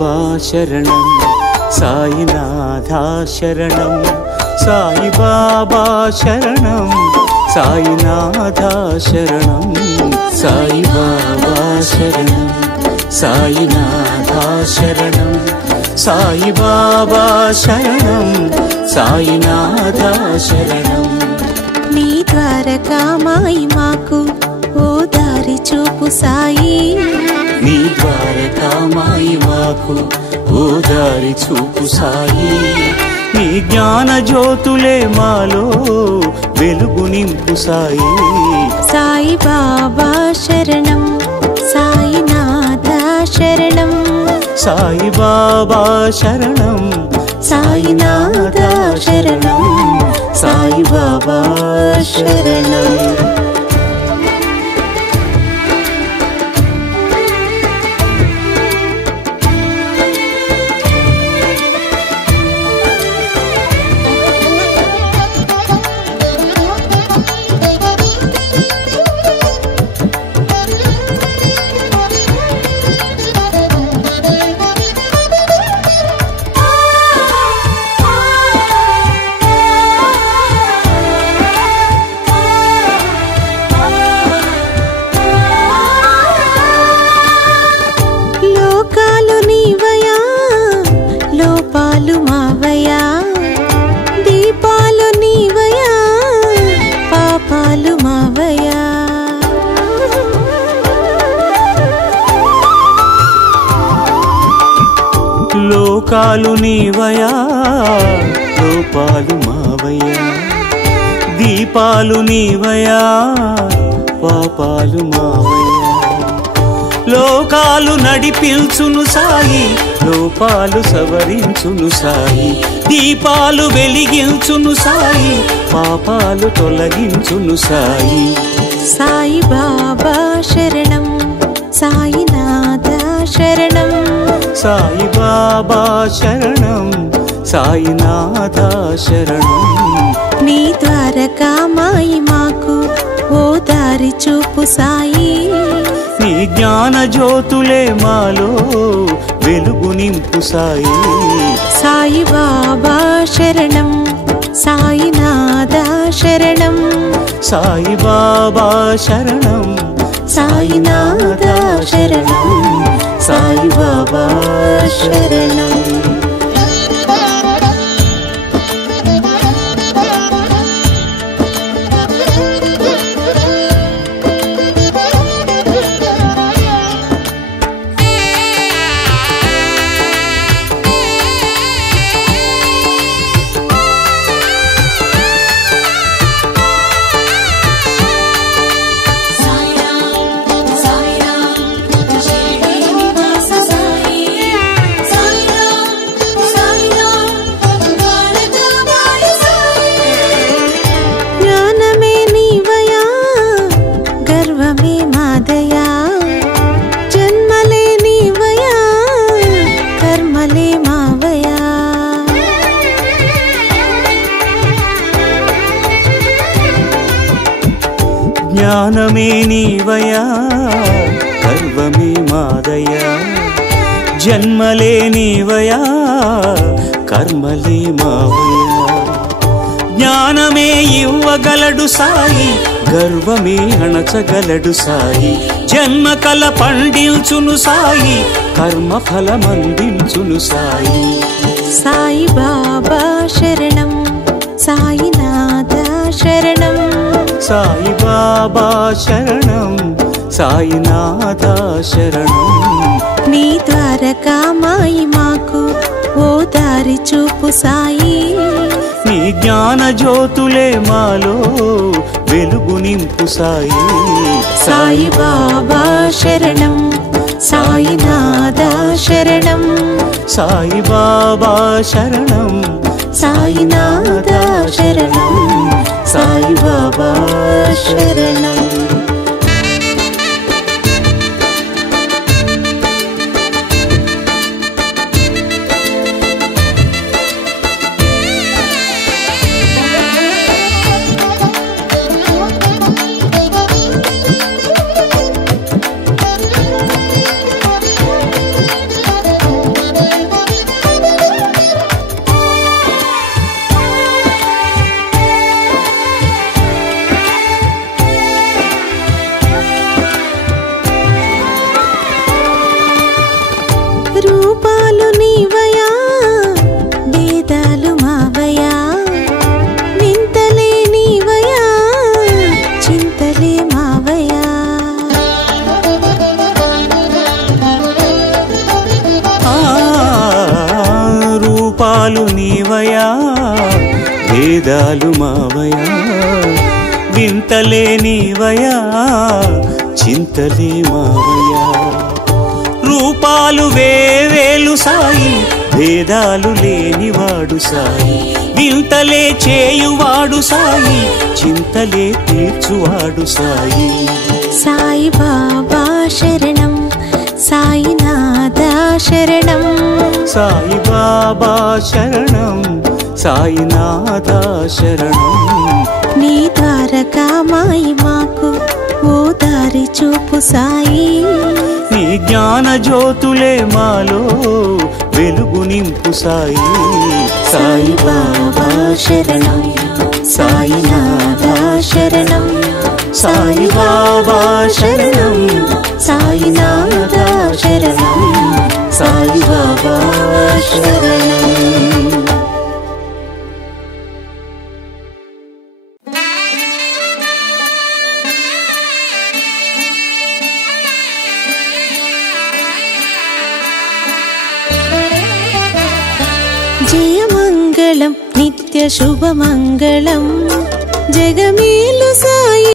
బాబా శరణం, సాయినాథా శరణం, సాయి బాబా శరణం, సాయినాథా శరణం, సాయి బాబా శరణం, సాయినాథా శరణం, సాయి బాబా శరణం, సాయినాథా శరణం. నీ ద్వారకామాయి మాకు ఓ దారి చూపు సాయి, నీ ద్వారకామాయి మాకు ఓ దారి చూపు సాయి. నీ జ్ఞాన జ్యోతులే మాలో వెలుగు నింపు సాయి. సాయి బాబా శరణం, సాయినాథా శరణం, సాయి బాబా శరణం, సాయినాథా శరణం, సాయి బాబా శరణం. లోకాలు నీవయా, లోపాలు మావయ్యా, దీపాలు నీవయా, పాపాలు మావయ్యా. లోకాలు నడిపించును సాయి, లోపాలు సవరించును సాయి, దీపాలు వెలిగించును సాయి, పాపాలు తొలగించును సాయి. సాయి బాబా శరణం, సాయినాథా శరణం, సాయి బాబా శరణం, సాయినాథా శరణం. నీ ద్వారకామాయి మాకు ఓ దారి చూపు సాయి, నీ జ్ఞాన జ్యోతులే మాలో వెలుగు నింపు సాయి. సాయి బాబా శరణం, సాయినాథా శరణం, సాయి బాబా శరణం, సాయినాథా శరణం, సాయి బాబా శరణం. జ్ఞానమే నీవయా, గర్వమే మాదయా, జన్మలే నీవయా, కర్మలే మావయా. జ్ఞానమే ఇవ్వగలడు సాయి, గర్వమే అణచగలడు సాయి, జన్మ కల పండించును సాయి, కర్మ ఫలమందించును సాయి. సాయి బాబా శరణం, సాయినాథా శరణం, సాయి బాబా శరణం, సాయినాథా శరణం. నీ ద్వారకామాయి మాకు ఓ దారి చూపు సాయి, నీ జ్ఞాన జ్యోతులే మాలో వెలుగు నింపు సాయి. సాయి బాబా శరణం, సాయినాథా శరణం, సాయి బాబా శరణం, సాయినాథా శరణం, సాయి బాబా శరణం. నీవయా భేదాలు మావయా వింతలే నీవయా చింతలే మావయా రూపాలు నీవయా భేదాలు మావయా వింతలే నీవయా చింతలే మావయా రూపాలు వేవేలు సాయి భేదాలు లేనివాడు సాయి వింతలే చేయువాడు సాయి చింతలే తీర్చువాడు సాయి సాయి బాబా శరణం సాయినాథ శరణం సాయి బాబా శరణం సాయినాథ శరణం నీ ద్వారకామాయి మాకు ఓ దారి చూపు సాయి నీ జ్ఞాన జ్యోతులే మాలో వెలుగు నింపు సాయి సాయి బాబా శరణం సాయినాథ శరణం సాయి బాబా శరణం సాయినాథ శరణం సాయి బాబా శరణం జయమంగళం నిత్య శుభమంగళం జగమేలు సాయి